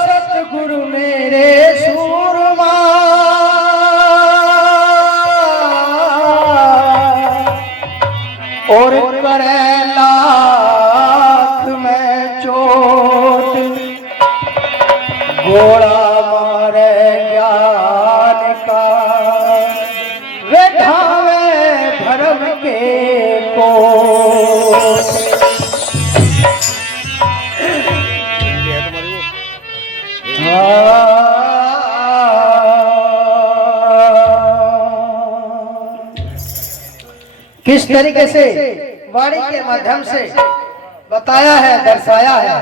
सतगुरु मेरे सूरमा और करे लाख में चोट, गोड़ा मारे ज्ञान का वे ढावे भरम के कोट। किस तरीके से वाणी के माध्यम से बताया है, दर्शाया है।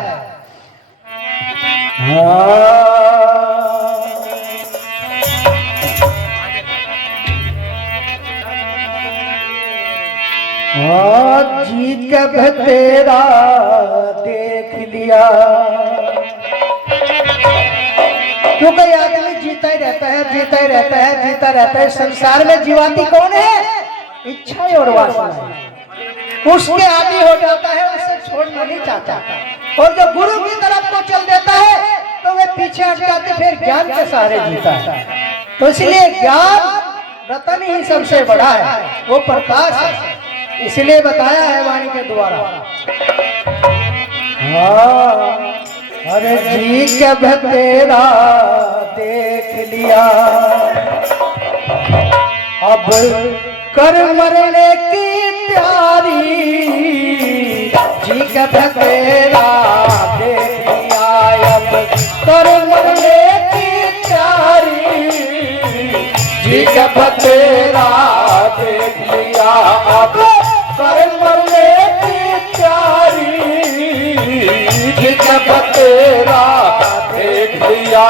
जीत के तेरा देख लिया, क्योंकि आदमी जीता ही रहता है, जीता ही रहता है, जीता रहता है। संसार में जीवाती कौन है? इच्छा और वासना। उसके आदि हो जाता है, उसे छोड़ना नहीं चाहता। और जो गुरु की तरफ को चल देता है तो वे पीछे हट जाते, फिर ज्ञान के सहारे जीता है। तो इसलिए ज्ञान रतन ही सबसे बड़ा है, वो प्रकाश है। इसलिए बताया है वाणी के द्वारा। अरे जी के तेरा देख लिया, अब कर मरने की तैयारी। जी के तेरा देख लिया, अब कर मरने की तैयारी। जी के तेरा देख लिया, अब कर मरने की तैयारी। जी के तेरा देख लिया।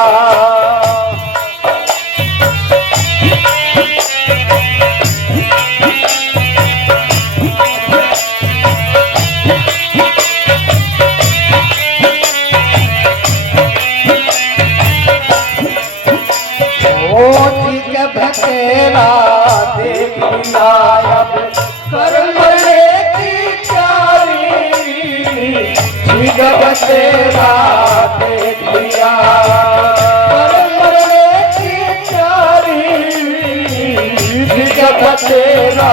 तेरा देख लिया, अब कर मरने की तैयारी। जी तेरा देख लिया, कर मरने की तैयारी। जी तेरा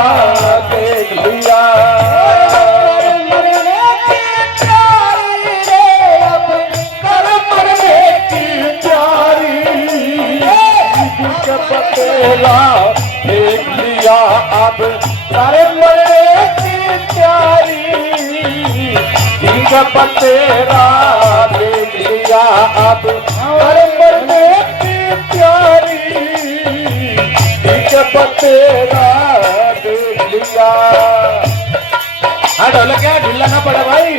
देख लिया, कर मरने की तैयारी रे, अब कर मरने की तैयारी। तेरा देख लिया, अब सारे मरने की तैयारी। तेरा देख लिया, अब सारे मरने की तैयारी। तेरा देख लिया। हाँ ढोलक क्या ढीला ना पड़े भाई।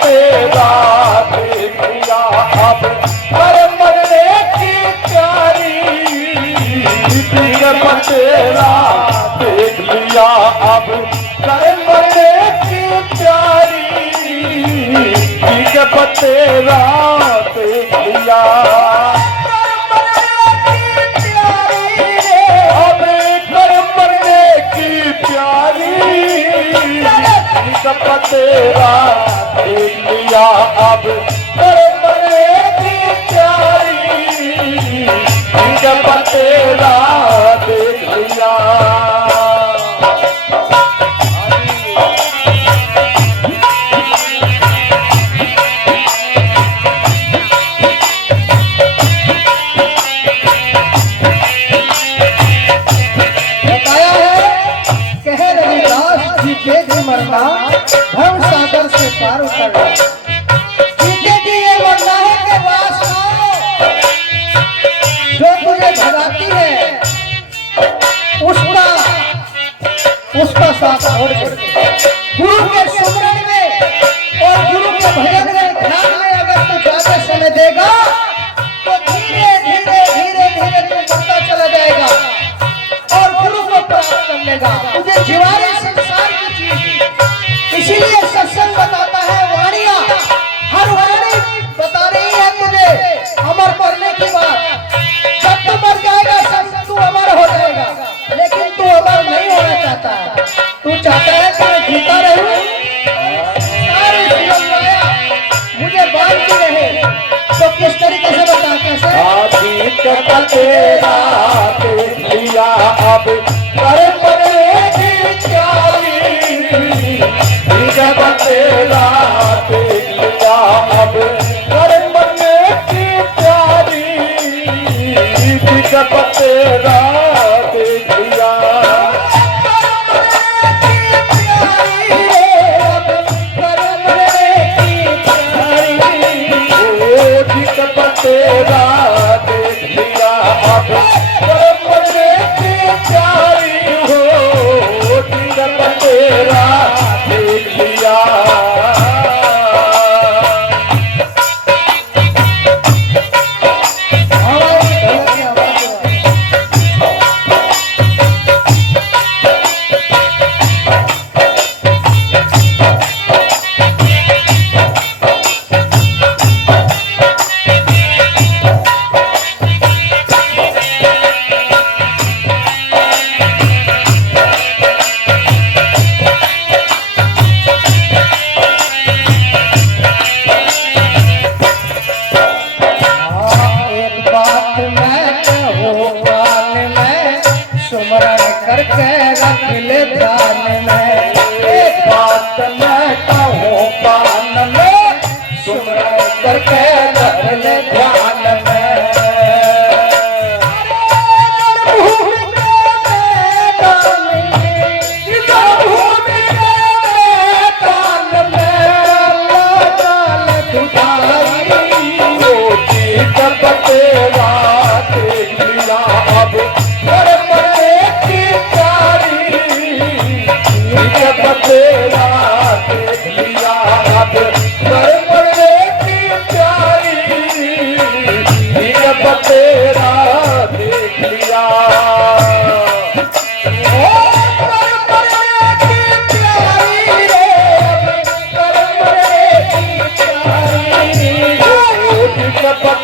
तेरा देख लिया, अब कर मरने की तैयारी। तेरा देख लिया, अब कर मरने की तैयारी। तेरा देख लिया, अब कर मरने की छोड़ के गुरु के सुमरन में और गुरु के भजन में ध्यान में अगर तू ज्यादा समय देगा तो धीरे धीरे धीरे धीरे तू बढ़ता चला जाएगा और गुरु को प्राप्त कर लेगा। तुझे जीवारे संसार की चीज, इसीलिए सत्संग बताता है, वाणियां हर वाणी बता रही है तुझे अमर करने की बात। जब तू मर जाएगा सब तू अमर हो जाएगा, लेकिन तू अमर नहीं होना चाहता है। तू चाहता है कि मैं जीता रहूं, सारी जीवन माया मुझे बांधती रहे। तो किस तरीके से बता, कैसे तेरा लिया अब कर पड़ेगी प्यारी, जब तेरा लिया अब कर पड़ेगी प्यारी, जब तेरा लिया तेरा देख लिया अब बड़े की प्यारी हो, तेरा देख लिया। करके रख ले ध्यान में, एक बात मैं कहूँ कान में, सुमरन करके रख ले ध्यान में।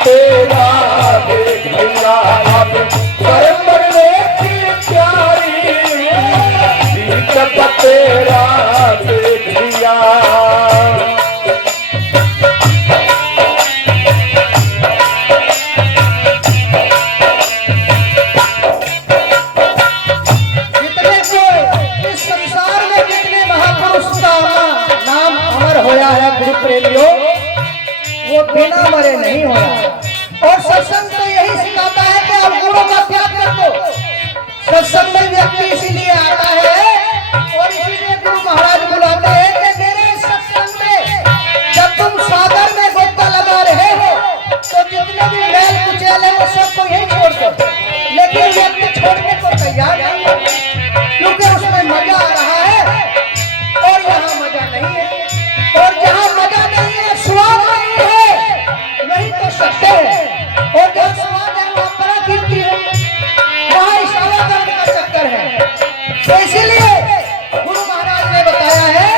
तेरा देख लिया अब कर मरने की प्यारी, जब तेरा देख लिया। जितने को इस संसार में जितने महापुरुष का नाम अमर होया है गुरु प्रेमियों, वो बिना मरे नहीं होया। और सत्संग तो यही सिखाता है कि आप गुरु का त्याग कर दो। सत्संग में व्यक्ति इसीलिए आता है और इसीलिए गुरु महाराज बुलाते हैं कि मेरे सत्संग में जब तुम सागर में गोता लगा रहे हो तो जितने भी बैल कुचैल है वो सबको यही छोड़ दो। लेकिन व्यक्ति छोड़ने को तैयार नहीं है, क्योंकि उसमें मजा आ रहा है और यहाँ मजा नहीं है। और जहाँ मजा नहीं है, स्वाद नहीं है, वही तो सत्य है। और जहाँ स्वाद है वहाँ पराकीर्ति है, वहाँ इशारा करने का चक्कर है। तो इसीलिए गुरु महाराज ने बताया है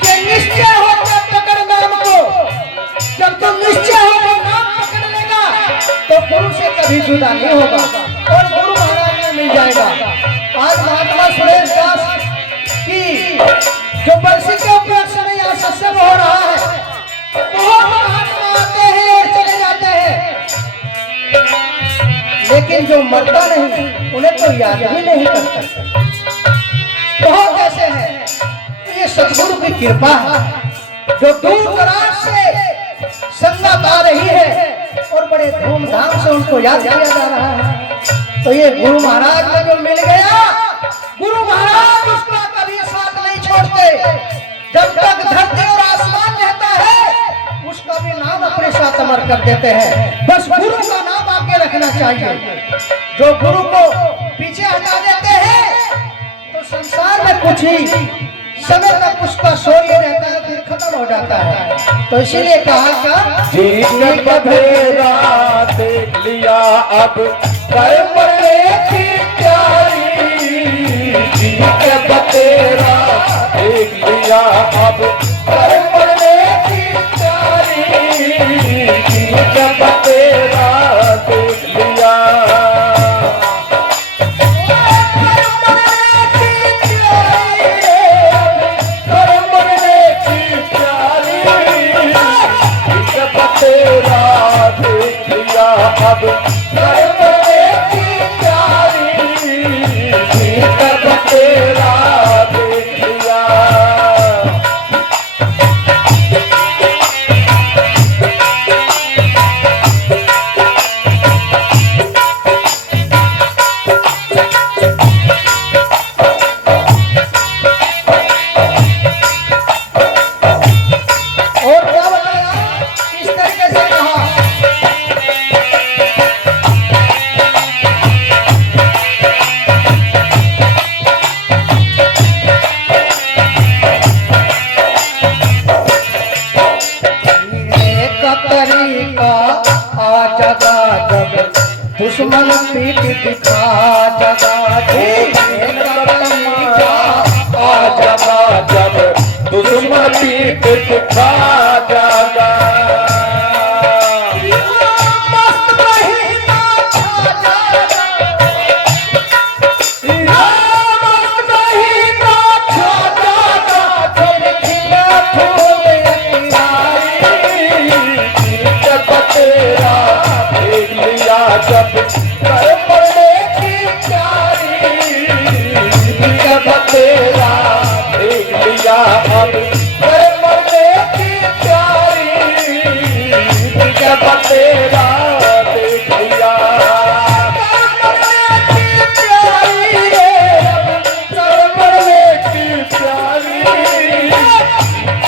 कि निश्चय हो जब पकड़ नाम को, जब तुम निश्चय हो तो नाम पकड़ लेगा तो गुरु से कभी जुदा नहीं होगा और गुरु महाराज में मिल जाएगा। आज महात्मा सुरेश दास की जो बरसी के उपलक्ष्य में यहाँ सत्संग हो रहा है, बहुत महात्मा आते हैं और चले जाते हैं, लेकिन जो मरता नहीं उन्हें तो याद भी नहीं करता। बहुत ऐसे हैं, ये सतगुरु की कृपा है जो दूर दराज से संगत आ रही है और बड़े धूमधाम से उनको याद किया जा रहा है। तो ये गुरु महाराज में जो मिल गया, गुरु महाराज उसका कभी साथ नहीं छोड़ते। जब तक धरती और आसमान रहता है उसका भी नाम अपने साथ अमर कर देते हैं। बस गुरु का नाम आगे रखना चाहिए। जो गुरु को पीछे हटा देते हैं, संसार में कुछ ही समय तक उसका शौर्य रहता है, फिर खत्म हो जाता है। तो इसीलिए कहा का जी बधेरा देख लिया अब कर मरने की प्यारी, जी बधेरा देख लिया अब कर मरने की प्यारी, जी बधेरा देख लिया अब करने की प्यारी, तेरा देख लिया। और क्या बताया, किस तरीके से कहा, दुश्मन पीठ दिखा जगा आ जगा जब दुश्मन पीठ दिखा जगा, मस्त महीना छा जागा, मस्त महीना छा जागा, फिर खिला फूल जब तेरा देख लिया जब कर पड़ने की प्यारी, जब तेरा देख लिया अब कर पड़ने की प्यारी, जब तेरा देख लिया कर पड़ने की प्यारी,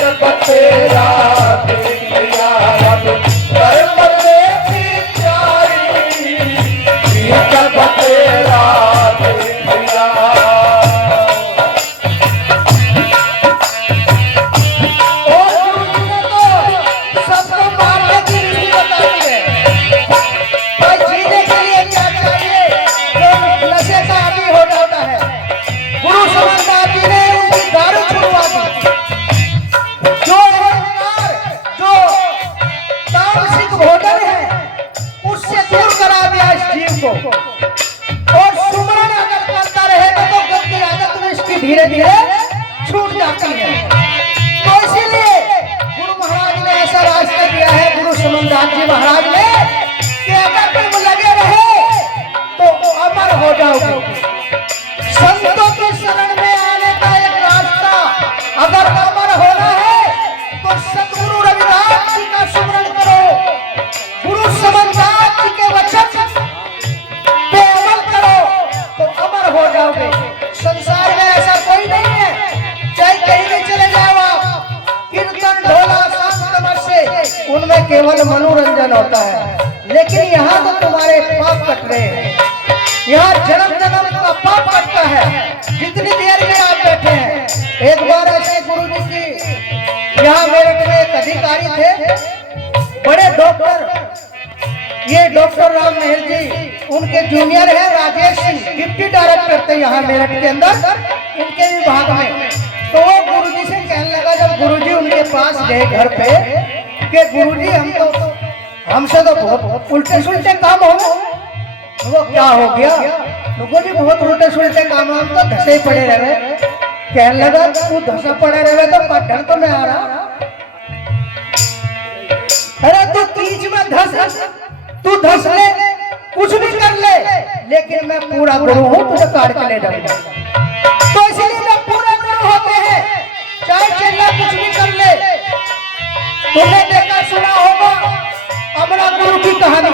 जब तेरा देख लिया अब कर पड़ने की प्यारी, जब तेरा देख लिया। सबको मारने की रीति बताई है। भाई जीने के लिए क्या चाहिए, जो नशे का आदी हो जाता है, गुरु समझदार जी ने उनकी दारू छुड़वा दी, जो जो तामसिक भोजन है उससे दूर करा दिया इस जीव को, और सुमरन अगर करता रहेगा तो गंदी आदत में इसकी धीरे धीरे छूट जाती है। तो इसीलिए गुरु महाराज ने ऐसा रास्ता दिया है, गुरु समझदार जी महाराज ने, कि अगर तुम लगे रहे तो अमर हो जाओगे। संतों की शरण में आने का एक रास्ता, अगर अमर होना है तो सतगुरु रविदास जी का सुमरण करो, गुरु समझदार जी के वचन पे अमल करो तो अमर हो जाओगे। संसार में ऐसा कोई नहीं है, चाहे कहीं भी चले जाओ आप, कीर्तन ढोला शास्त्र से उनमें केवल मनोरंजन होता है, लेकिन यहाँ तो तुम्हारे पाप कट रहे हैं, यहाँ जन्म जन्म का पाप कटता है जितनी देर में आप बैठे हैं। एक बार ऐसे गुरु जी की यहाँ मेरठ में एक अधिकारी थे, बड़े डॉक्टर, ये डॉक्टर राम मेहर जी उनके जूनियर है, राजेश सिंह डिप्टी डायरेक्टर थे यहाँ मेरठ के अंदर इनके विभाग में। तो वो गुरुजी से कहने लगा, जब गुरुजी उनके पास गए घर पे, कि गुरुजी हमसे तो बहुत उल्टे सुलटे काम हो गए। वो क्या हो गया? लोगों जी बहुत उल्टे सुलटे काम, हम तो धसे ही पड़े रहे। कहने लगा, तू धसा पड़े रहे तो पढ़न तो मैं आ रहा, अरे तू बीच में धस, तू धस ले, कुछ भी कर ले, लेकिन मैं पूरा गुरु हूँ, तुझे काट के ले जाऊंगा। तो इसलिए मैं पूरे गुरु होते हैं, चाहे चेला कुछ भी कर ले। तुमने देखा सुना होगा अमरा गुरु की कहानी,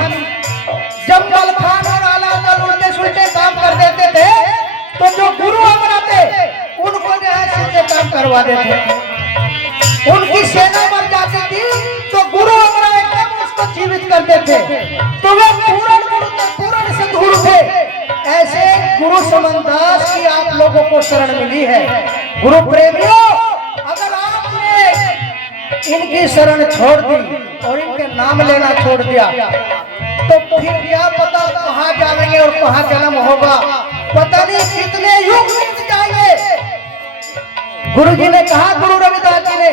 जब मलखान और आला उल्टे सुलटे काम कर देते थे तो जो गुरु अमरा थे उनको जो है सीधे काम करवा देते थे। उनकी सेना मर जाती थी तो गुरु अमरा एकदम उसको जीवित करते थे। तो वे पूर्ण गुरु थे, पूर्ण सद्गुरु थे। ऐसे गुरु समनदास की आप लोगों को शरण मिली है। गुरु प्रेमियों, अगर आपने इनकी शरण छोड़ दी और इनके नाम लेना छोड़ दिया तो फिर क्या पता कहाँ जाएंगे और कहाँ जन्म होगा, पता नहीं कितने युग बीत जाएंगे। गुरु जी ने कहा, गुरु रविदास जी ने,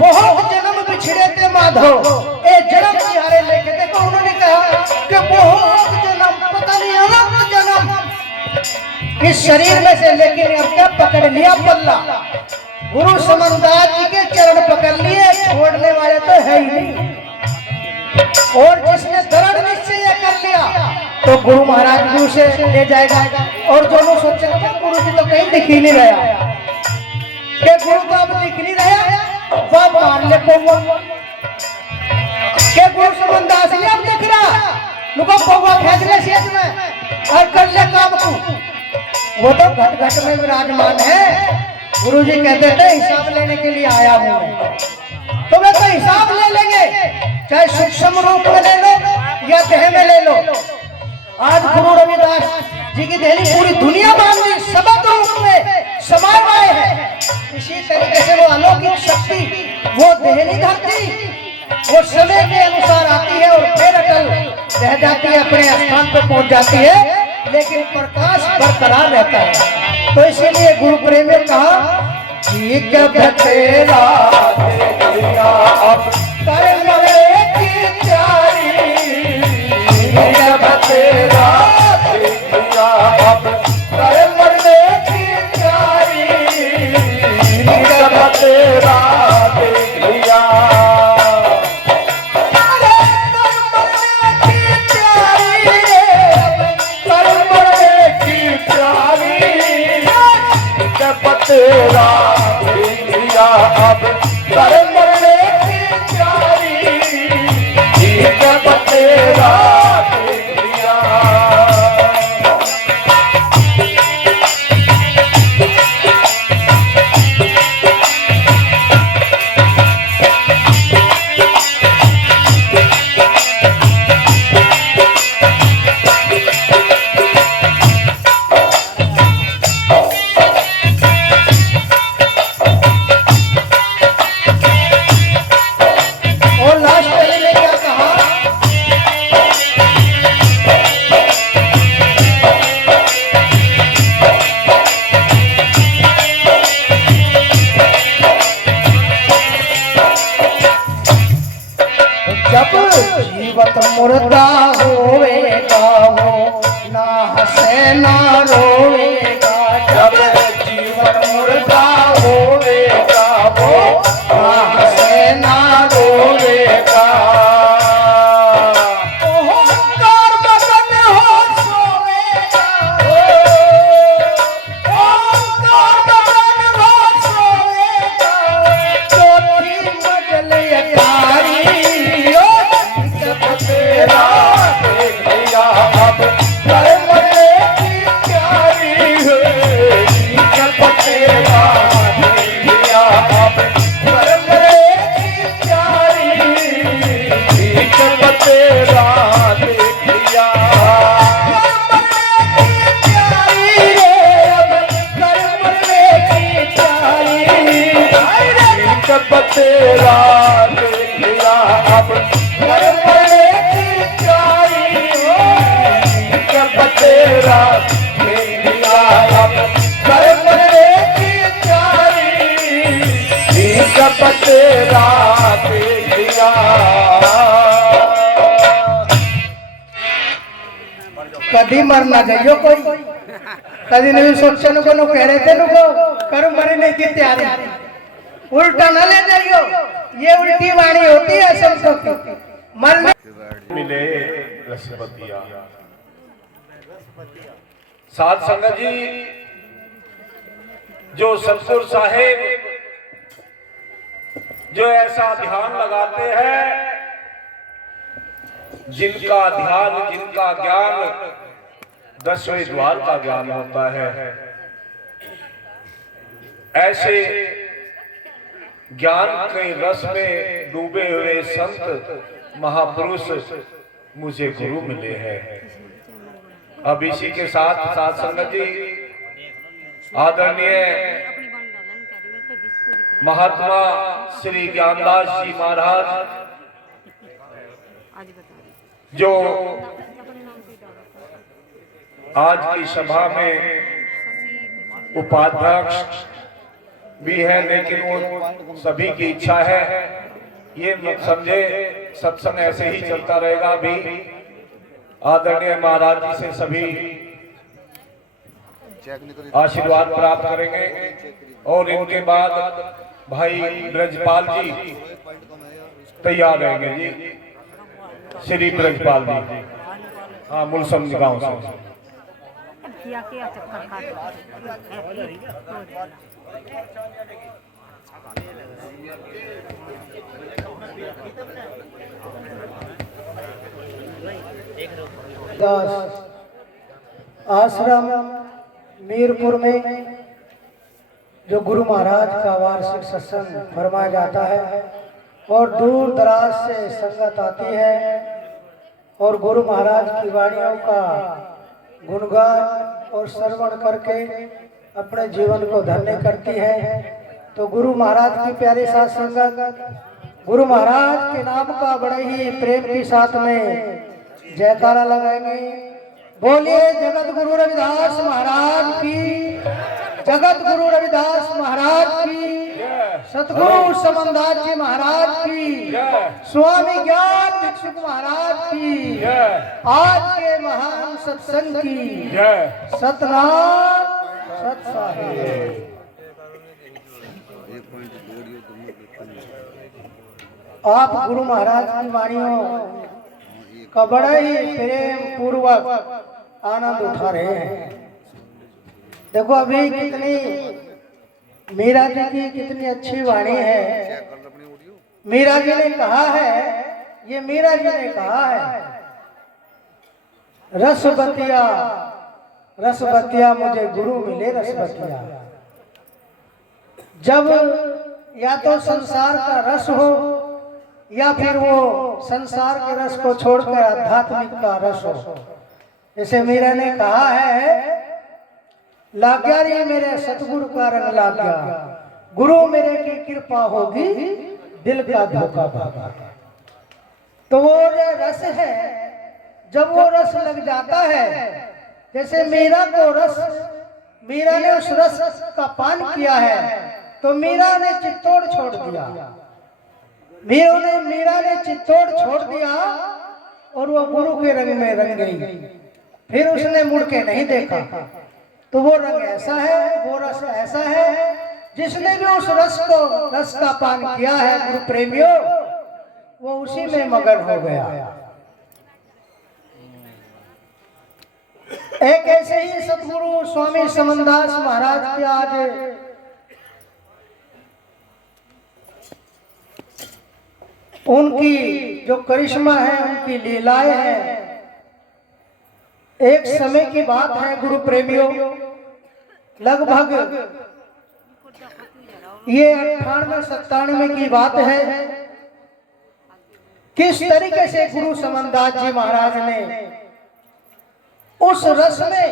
बहुत जन्म बिछड़े थे माधव, ए जन्म तिहारे लेके। देखो उन्होंने कहा कि बहुत जन्म, पता नहीं अनंत जन्म इस शरीर में से, लेकिन अब क्या पकड़ लिया पल्ला। गुरु समनदास जी के चरण पकड़ लिए, छोड़ने वाले तो है ही नहीं। और जिसने दृढ़ निश्चय कर लिया तो गुरु महाराज भी उसे ले जाएगा। और जो लोग सोचेंगे गुरु जी तो कहीं दिख ही नहीं रहा, के गुरु को अब दिख नहीं रहा, बाप मान ले को के गुरु समनदास ने अब दिख रहा, नुको पौवा फेंक ले शेष में और कर ले काम को। वो तो घट घट में विराजमान है। गुरु जी कहते थे हिसाब लेने के लिए आया हूं मैं, तो वे तो हिसाब ले लेंगे, चाहे सूक्ष्म रूप में ले लो या देह में ले लो। आज गुरु रविदास जी की देहली पूरी दुनिया मान ली, सबक रूप में समाये हुए है। इसी तरीके से वो अलौकिक शक्ति, वो देहली धरती, वो समय के अनुसार आती है और फिर अटल रह जाती है, अपने स्थान पर पहुंच जाती है, लेकिन प्रकाश बरकरार रहता है। तो इसीलिए गुरु प्रेम ने कहा, जी कब तेरा देखिया अब कर मरे की प्यारी, कब तेरा देखिया अब कर मरने की प्यारी, कब तेरा देखिया तेरा देखिया अब कर मरने की प्यारी, जब तेरा देखिया। जीवत मुर्दा होवेगा वो, ना हंसे ना रोवेगा। जब जीवत मुर्दा होवेगा वो, ना हंसे ना रोवेगा। ओंकार मगन हो सोवेगा, ओंकार मगन हो सोवेगा। चौथी मंजिल अटारी, तेरा देखिया अब कर मरने की प्यारी, जब तेरा देखिया अब कर मरने की प्यारी, जब तेरा देखिया कर मरने की प्यारी, जब तेरा देखिया अब कर मरने की प्यारी, जब तेरा देखिया अब कर मरने की प्यारी, जब तेरा देखिया। कभी मरना जाइयो कोई, कभी नहीं सोचे नुको नु कह रहे थे नुको कर मरने की तैयारी, उल्टा न ले जाइयो, ये उल्टी वाणी होती है शब्दों की। मरने मिले रसपतिया। साध संगत जी, जो सतगुरु साहेब जो ऐसा ध्यान लगाते हैं, जिनका ध्यान, जिनका ज्ञान 10वें द्वार का ज्ञान होता है, ऐसे ज्ञान के रस में डूबे हुए संत महापुरुष मुझे गुरु मिले हैं। अब इसी के साथ साथ संगत जी आदरणीय महात्मा श्री ज्ञानदास जी महाराज जो आज की सभा में उपाध्यक्ष भी है, लेकिन वो सभी की इच्छा है ये मत समझे सत्संग ऐसे ही चलता रहेगा। भी आदरणीय महाराज जी से सभी आशीर्वाद प्राप्त करेंगे और इनके बाद भाई ब्रजपाल जी तैयार रहेंगे जी, श्री ब्रजपाल जी, हाँ मुलसम गांव से। आश्रम मीरपुर में जो गुरु महाराज का वार्षिक सत्संग फरमाया जाता है और दूर दराज से संगत आती है और गुरु महाराज की वाणियों का गुणगान और श्रवण करके अपने जीवन को धन्य करती है। तो गुरु महाराज की प्यारी साथ संगत गुरु महाराज के नाम का बड़े ही प्रेम के साथ में जयकारा लगाएंगे। बोलिए जगत गुरु रविदास महाराज की, जगत गुरु रविदास महाराज की, सतगुरु समनदास जी महाराज की, स्वामी ज्ञान भिक्षुक महाराज की, आज के महान सत्संग की सतनाम सत साहिब। आप गुरु महाराज की वाणियों का बड़ा ही प्रेम पूर्वक आनंद उठा रहे हैं। देखो अभी कितनी मीरा जी की कितनी अच्छी वाणी है। मीरा जी ने कहा है, ये मीरा जी ने कहा है, रसबतिया रसबतिया मुझे गुरु मिले रसबतिया। जब या तो संसार का रस हो या फिर वो संसार के रस को छोड़कर आध्यात्मिक का रस हो। जैसे मीरा ने कहा है, लाग्या रे मेरे सतगुरु का रंग लाग्या, गुरु मेरे की कृपा होगी दिल का धोखा भागा। तो वो जो रस है, जब वो रस लग जाता है, जैसे मीरा को रस, मीरा ने उस रस का पान किया है तो मीरा ने चित्तौड़ छोड़ दिया। मीरा ने चित्तौड़ छोड़ दिया और वो गुरु के रंग में रंग गई। फिर उसने मुड़ के नहीं देखा। तो वो रंग ऐसा है, वो रस ऐसा है, जिसने भी उस रस का पान किया है गुरु प्रेमियों, वो उसी में मगन हो गया। एक ऐसे ही सतगुरु स्वामी समनदास महाराज के आज उनकी जो करिश्मा है, उनकी लीलाएं हैं। एक समय की बात है गुरु प्रेमियों, लगभग ये 98-97 की बात है। किस तरीके से गुरु समनदास जी महाराज ने उस रस में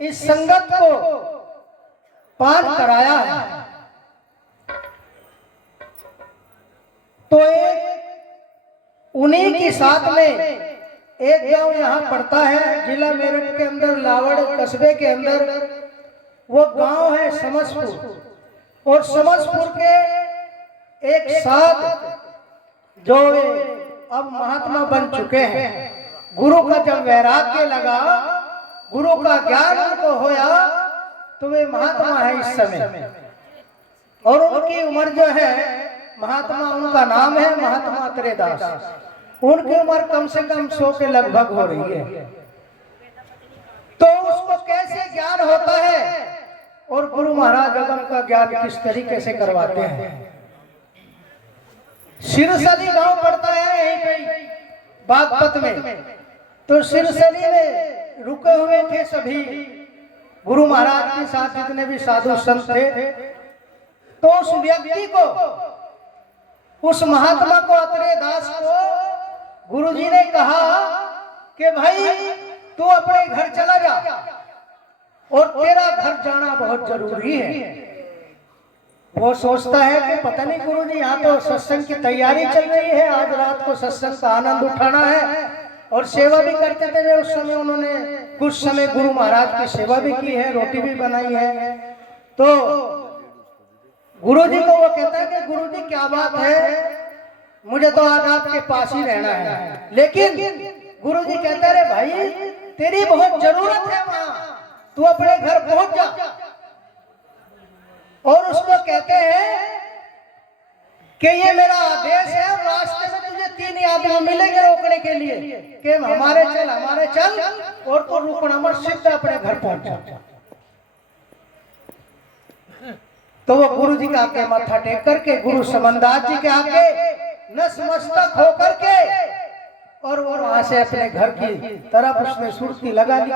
इस संगत को पान कराया है। तो एक उन्हीं के साथ में एक गांव यहाँ पड़ता है, जिला मेरठ के अंदर, लावड़ कस्बे के अंदर वो गांव है समसपुर। और समसपुर के एक साथ जो अब महात्मा बन चुके हैं, गुरु का जब वैराग्य लगा, गुरु का ज्ञान उनको होया, तो वे महात्मा है इस समय। और उनकी उम्र जो है, महात्मा उनका नाम है महात्मा त्रेदास। उनकी उम्र कम से कम 100 के लगभग हो रही है। तो उसको कैसे ज्ञान होता है और गुरु महाराज अगम का ज्ञान किस तरीके से करवाते हैं। सिरसली गांव पड़ता है यहीं पे बागपत में। तो सिरसली में रुके हुए थे सभी गुरु महाराज के साथ जितने भी साधु संत थे। तो उस व्यक्ति को, उस महात्मा को, अत्रे दास को गुरुजी ने कहा कि भाई तू अपने घर चला जा और तेरा घर जाना बहुत जरूरी है। वो सोचता है कि पता नहीं गुरुजी यहाँ तो सत्संग की तैयारी चल रही है, आज रात को सत्संग का आनंद उठाना है। और सेवा भी करते थे उस समय, उन्होंने कुछ समय गुरु महाराज की सेवा भी की है, रोटी भी बनाई है। तो गुरुजी को वो कहता है कि गुरुजी क्या बात है, मुझे तो आज आपके पास ही रहना है। लेकिन गुरुजी कहते रहे भाई तेरी बहुत जरूरत है वहां, तू अपने घर पहुंच जा। और उसको कहते हैं कि ये मेरा आदेश है, रास्ते में तुझे 3 आदमी मिलेंगे रोकने के लिए कि हमारे चल, और तो रुकना मत, सीधा अपने घर पहुंच जा। तो वो गुरु जी के आगे माथा टेक करके, गुरु समनदास जी के आगे नतमस्तक होकर के, और वो वहां से अपने घर की तरफ उसने सुरती लगा ली।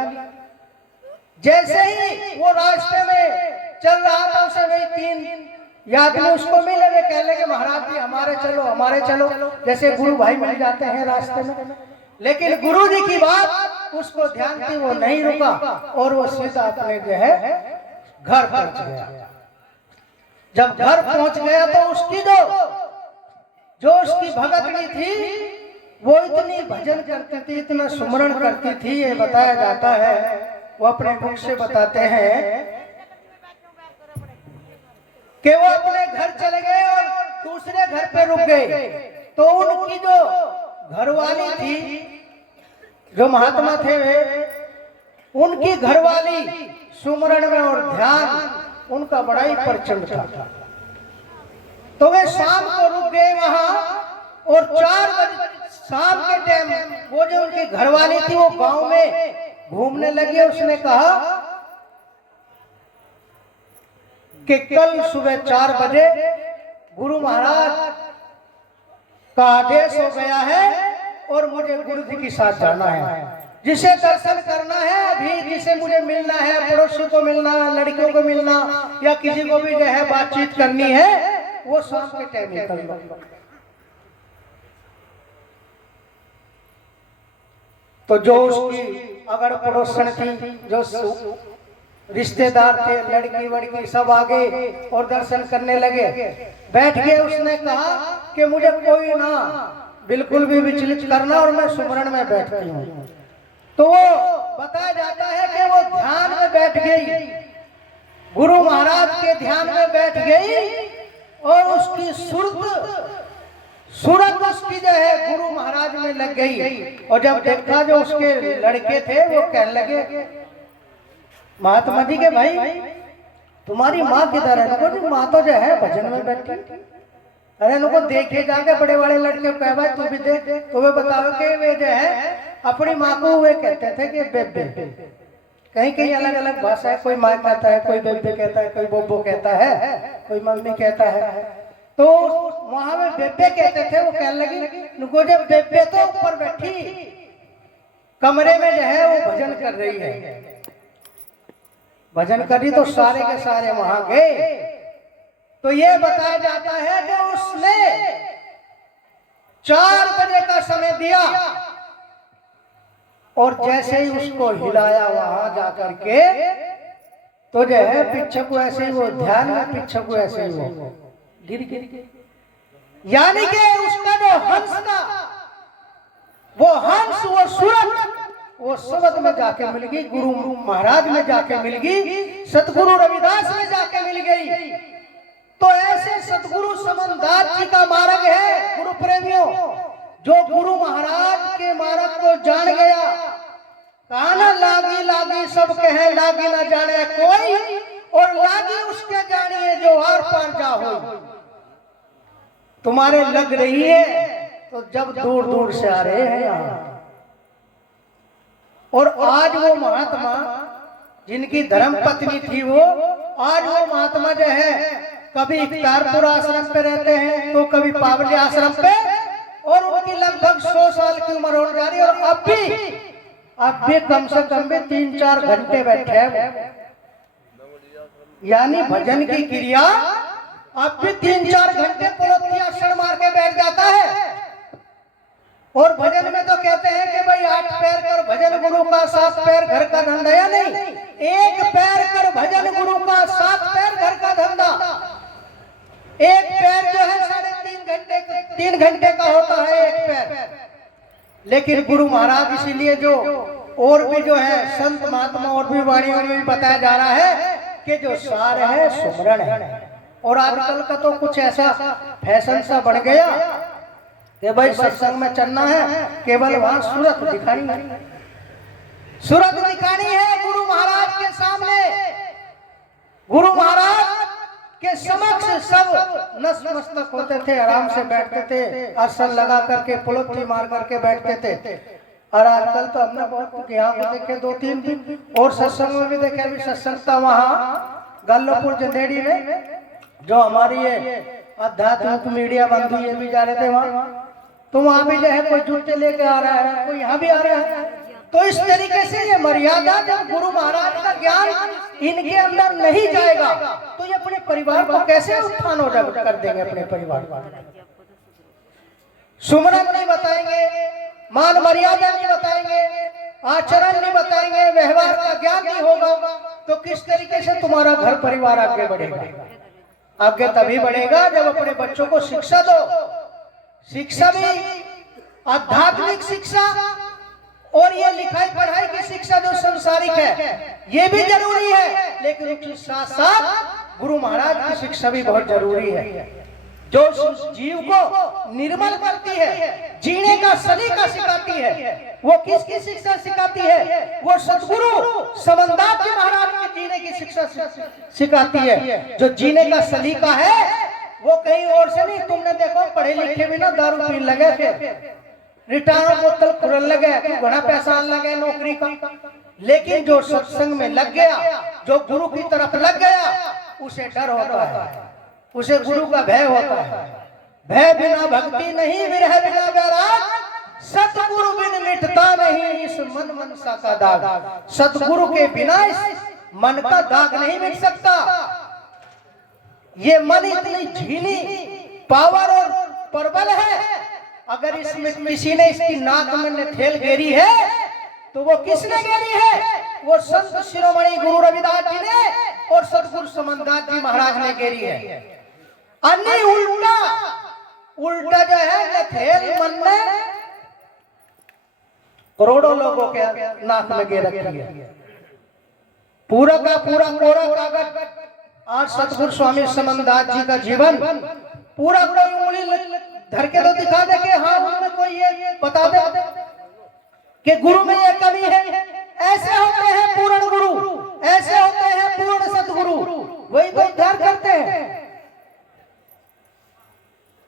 जैसे ही वो रास्ते में चल रहा था, उसे वही 3 आदमी उसको मिले, वे कह लगे महाराज जी हमारे चलो। जैसे गुरु भाई मिल जाते हैं रास्ते में, लेकिन गुरु जी की बात उसको ध्यान थी, वो नहीं रुका और वो सीधा अपने जो है घर पहुंच गया। जब घर पहुंच गया तो उसकी जो उसकी भगतनी थी वो इतनी भजन करती थी, इतना सुमरण करती थी, ये बताया जाता है, वो अपने मुख से बताते हैं कि वो अपने घर चले गए और दूसरे घर पे रुक गए। तो उनकी जो घरवाली थी, जो महात्मा थे वे, उनकी घरवाली सुमरण में और ध्यान उनका बड़ा ही प्रचंड था। तो वे शाम को रुक गए वहां, और 4 बजे शाम के टाइम वो जो उनकी घरवाली थी वो गांव में घूमने लगी। उसने कहा कि कल सुबह 4 बजे गुरु महाराज का आदेश हो गया है और मुझे गुरु जी के साथ जाना है, जिसे दर्शन करना है अभी, जिसे मुझे मिलना है, पड़ोसी को मिलना, लड़कियों को मिलना, या किसी को भी जो है बातचीत करनी है, वो शाम के टाइम ही कर लो। तो जो उसकी अगर पड़ोसन थी, जो रिश्तेदार थे, लड़की वड़की सब आ गए और दर्शन करने लगे, बैठ गए। उसने कहा कि मुझे कोई ना बिल्कुल भी विचलित करना, और मैं सुमरण में बैठती हूँ। तो वो बताया जाता है कि वो ध्यान में बैठ गई, गुरु महाराज के ध्यान में बैठ गई, और उसकी सूरत उसकी जो है गुरु महाराज में लग गई। और जब देखा जो उसके लड़के थे, वो कहने लगे महात्मा जी के भाई तुम्हारी माँ किधर है? नको माँ तो जो है भजन में बैठी। अरे नको देखे जाके बड़े बड़े लड़के कह भाई तू भी देख, तो वे बताओ कि वे जो है अपनी माँ को वे कहते थे कि बेबे। कहीं कहीं अलग अलग भाषा है, कोई माँ कहता है, कोई बेबे कहता है, कोई बोबो कहता है, कोई मम्मी कहता है। तो वहां में बेबे कहते थे। वो कहने लगी नुको जब बेबे तो ऊपर बैठी कमरे में जो है वो भजन कर रही है, भजन करी, तो सारे के सारे वहां गए। तो ये बताया जाता है कि उसने 4 बजे का समय दिया, और जैसे ही उसको हिलाया वहां जाकर के, तो जो है पीछे को ऐसे ही वो ध्यान में, पीछे को ऐसे ही वो गिर। यानी कि उसका जो हंस था, वो हंस, वो सूरत, वो शब्द में जाके मिल गई, गुरु महाराज में जाके मिल गई, सतगुरु रविदास में जाके मिल गई। तो ऐसे सतगुरु समनदास जी का मार्ग है गुरु प्रेमियों, जो गुरु महाराज के मार्ग को जान गया। कहा ना लागी लागी सब कहे, लागी ना जाने कोई, और लागी उसके जानिए जो आर पार जा हो। तुम्हारे लग रही है तो जब दूर दूर से आ रहे हैं यहाँ। और आज वो महात्मा जिनकी धर्म पत्नी थी, वो आज वो महात्मा जो है कभी इफ्तारपुर आश्रम पे रहते हैं, तो कभी पावली आश्रम पे, और उनकी लगभग 100 साल की उम्र हो जा रही है, और अब भी कम से कम भी 3-4 घंटे बैठे हैं। यानी भजन की क्रिया अब भी 3-4 घंटे पुरोथिया क्षण मार के बैठ जाता है। और भजन में तो कहते हैं कि भाई 8 पैर कर भजन गुरु का, 7 पैर घर का धंधा, या नहीं, 1 पैर कर भजन गुरु का, 7 पैर घर का धंधा। 1 पैर जो है 3.5 घंटे का होता है 1 पैर। लेकिन गुरु महाराज इसीलिए जो और भी जो है संत महात्मा और भी वाणियों में भी बताया जा रहा है कि जो सार है सुमरण है। और आजकल का तो कुछ ऐसा फैशन सा बढ़ गया कि भाई सत्संग में चलना है, केवल वहां सूरत दिखानी है, सूरत दिखानी है गुरु महाराज के सामने। गुरु महाराज के समक्ष सब नतमस्तक होते थे, आराम से बैठते थे, आसन लगा करके पुलुत्थी मार करके बैठते थे। और आजकल तो हमने बहुत यहाँ पे देखे 2-3 दिन और सत्संग में भी देखे। अभी सत्संग था वहाँ गल्लोपुर जंदेड़ी में, जो हमारी ये आध्यात्मिक मीडिया बंधु ये भी जा रहे थे वहाँ, तो वहाँ भी जो है कोई जूते लेके आ रहा है, कोई यहाँ भी आ रहा है। तो इस तरीके से ये मर्यादा, जब गुरु महाराज का ज्ञान इनके अंदर नहीं जाएगा तो ये अपने परिवार को कैसे उत्थान हो कर देंगे। अपने परिवार को सुमरन नहीं बताएंगे, मान मर्यादा नहीं बताएंगे, आचरण नहीं बताएंगे, व्यवहार का ज्ञान नहीं होगा, तो किस तरीके से तुम्हारा घर परिवार आगे बढ़ेगा। आगे तभी बढ़ेगा जब अपने बच्चों को शिक्षा दो। शिक्षा भी आध्यात्मिक शिक्षा और ये लिखाई पढ़ाई की शिक्षा जो संसारिक है ये भी जरूरी है, लेकिन उसके साथ साथ गुरु महाराज की शिक्षा भी बहुत जरूरी है, जो जीव को निर्मल करती है, जीने का सलीका सिखाती है। वो किसकी शिक्षा सिखाती है? वो सदगुरु समनदास जी महाराज के जीने की शिक्षा सिखाती है। जो जीने का सलीका है वो कहीं और से नहीं। तुमने देखो पढ़े लिखे भी ना दारू पीने लगे, फिर रिटायर बोतल खुरन लगे, बड़ा पैसा लगे नौकरी का। लेकिन जो सत्संग में लग गया, जो गुरु की तरफ लग गया, उसे डर होता है, उसे गुरु का भय होता है। भय बिना भक्ति नहीं, विरह बिना वैराग, सतगुरु बिन मिटता नहीं इस मन मनसा का दाग। सतगुरु के बिना इस मन का दाग नहीं मिट सकता। ये मन इतनी झीली पावर और प्रबल है, अगर इसमें किसी ने इसकी नाक में नथेल गेरी है तो वो किसने गेरी है? वो संत शिरोमणि गुरु रविदास जी ने और सदगुरु समनदास जी महाराज ने गेरी है। अन्य उल्टा उल्टा जो है नथेल मन ने करोड़ों लोगों के नाक में गे रखी है। पूरा का पूरा कोरा कागज। आज सतगुरु स्वामी समनदास जी का जीवन पूरा कोई उंगली धर के तो दिखा दे कि हाँ हमें कोई ये बता दे कि गुरु में ये कमी है। ऐसे होते हैं पूर्ण गुरु, ऐसे होते हैं पूर्ण सतगुरु, वही तो उद्धार करते हैं।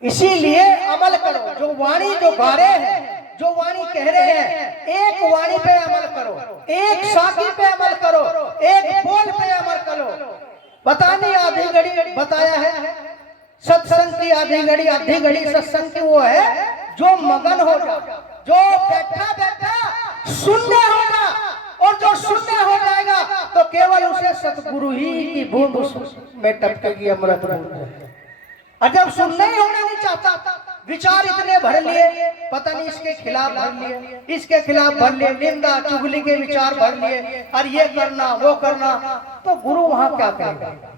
इसीलिए अमल करो। जो वाणी जो गा रहे हैं, जो वाणी कह रहे हैं, एक वाणी पे अमल करो, एक साकी पे अमल करो, एक बोल पे अमल करो। बताने आधी घड़ी बताया है, सत्संग की आधी घड़ी सत्संग की वो है जो मगन होगा, जो बैठा बैठा शून्य होगा, और जो शून्य हो जाएगा तो केवल उसे सतगुरु ही की बूंद में टपकेगी, अमृत बूंद। और जब सुनना ही होना नहीं चाहता, विचार इतने भर लिए, पता नहीं इसके खिलाफ भर लिए, इसके खिलाफ भर लिए, निंदा चुगली के विचार भर लिए, और ये करना वो करना, तो गुरु वहां क्या करेगा?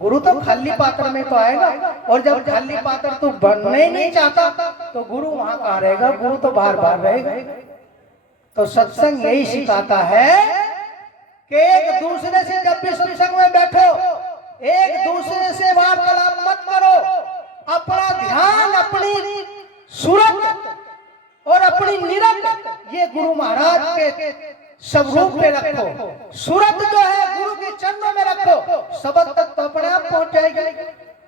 गुरु तो खाली पात्र में तो आएगा, और जब खाली पात्र तो बनना ही नहीं चाहता तो गुरु वहां कहाँ रहेगा? गुरु तो बार बार रहेगा। तो सत्संग यही सिखाता है कि एक दूसरे से जब भी सत्संग में बैठो, एक दूसरे से वार्तालाप मत करो, अपना ध्यान अपनी सूरत और अपनी निरंतर ये गुरु महाराज के स्वरूप में रखो। सूरत जो है गुरु के चरणों में रखो, सबद तक तो अपने आप पहुंच जाएगी।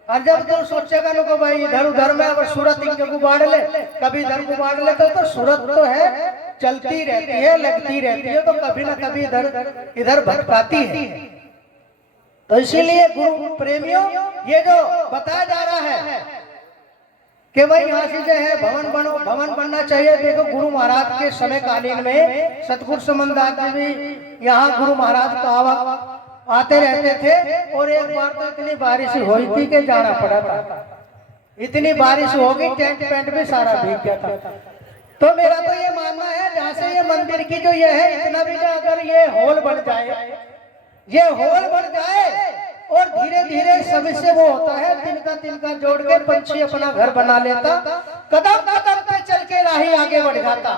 और जब तो सोचेगा लोग भाई इधर उधर में अगर सूरत इनके गुबाड़ ले, कभी इधर गुबाड़ ले, तो सूरत तो है चलती रहती है, लगती रहती है, तो कभी ना कभी इधर इधर भटकाती है। तो इसीलिए गुरु प्रेमियों ये जो बताया जा रहा है कि भाई यहाँ से जो है भवन बनो, भवन बनना चाहिए। देखो गुरु महाराज के समय कालीन में सतगुरु समनदास जी भी यहाँ गुरु महाराज का आते रहते थे, और एक बार तो इतनी बारिश हुई थी कि जाना पड़ा था। इतनी बारिश हो गई, टेंट पेंट भी सारा भीग गया था। तो मेरा तो ये मानना है मंदिर की जो ये है, इतना भी ना, अगर ये हॉल बन जाए, ये हॉल बन जाए और धीरे धीरे सबसे वो होता है, तिनका जोड़ के पंछी अपना घर बना लेता, कदम कदम पे चल के राही आगे बढ़ जाता,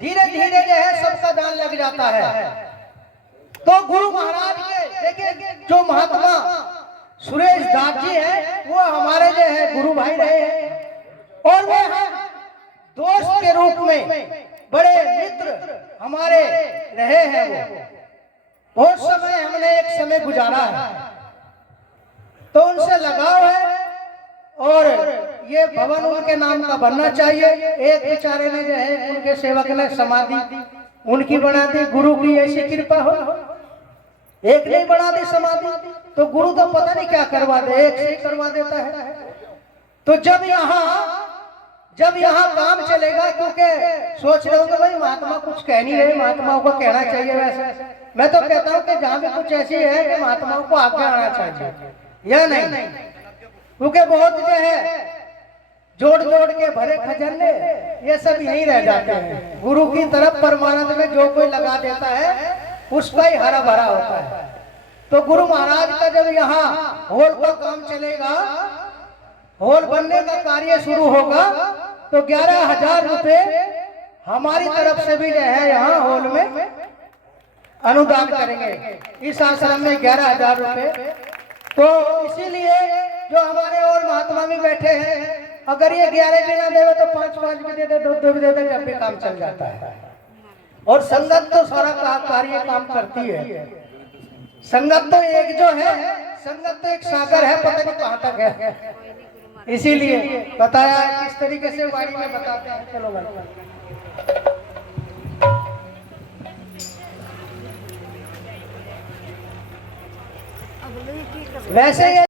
धीरे धीरे जो है सबका दान लग जाता है। तो गुरु महाराज के देखिए, जो महात्मा सुरेश दास जी है, वो हमारे जो है गुरु भाई रहे हैं, और वो दोस्त के रूप में बड़े मित्र हमारे रहे हैं। वो बहुत समय हमने एक समय गुजारा है, तो उनसे लगाव है, और ये भवन उनके नाम का बनना चाहिए। एक बेचारे ने जो है, उनके सेवक ने समाधि उनकी बना दी, गुरु की ऐसी कृपा हो। एक नहीं बना दी समाधि, तो गुरु तो पता नहीं क्या करवा दे, एक से करवा देता है। तो जब यहाँ काम चलेगा, क्योंकि सोच रहे हो कि भाई महात्मा कुछ कह नहीं रहे, महात्माओं को कहना चाहिए। वैसे मैं तो कहता हूँ कि जहाँ भी कुछ ऐसी है कि महात्माओं को आगे आना चाहिए, या नहीं, क्योंकि बहुत जो है जोड़ जोड़ के भरे खजाने ये सब यही रह जाते हैं। गुरु की तरफ परमानंद में जो कोई लगा देता है, उसका ही हरा भरा होता है। तो गुरु महाराज का जब यहाँ हॉल का काम चलेगा, हॉल बनने का कार्य शुरू होगा, तो 11,000 रुपए हमारी तरफ से भी जो है यहाँ हॉल में अनुदान करेंगे। इस आश्रम में 11,000 रुपए। तो इसीलिए जो हमारे और महात्मा भी बैठे हैं, अगर ये 11 भी ना देवे तो 5-5 भी दे दे, 2-2 भी दे दे, जब भी काम चल जाता है। और संगत तो सारा कार्य काम करती है। संगत तो एक जो है, संगत तो एक सागर है, पता नहीं कहाँ तक है। इसीलिए बताया किस तरीके से वाणी में बताते हैं। चलो वैसे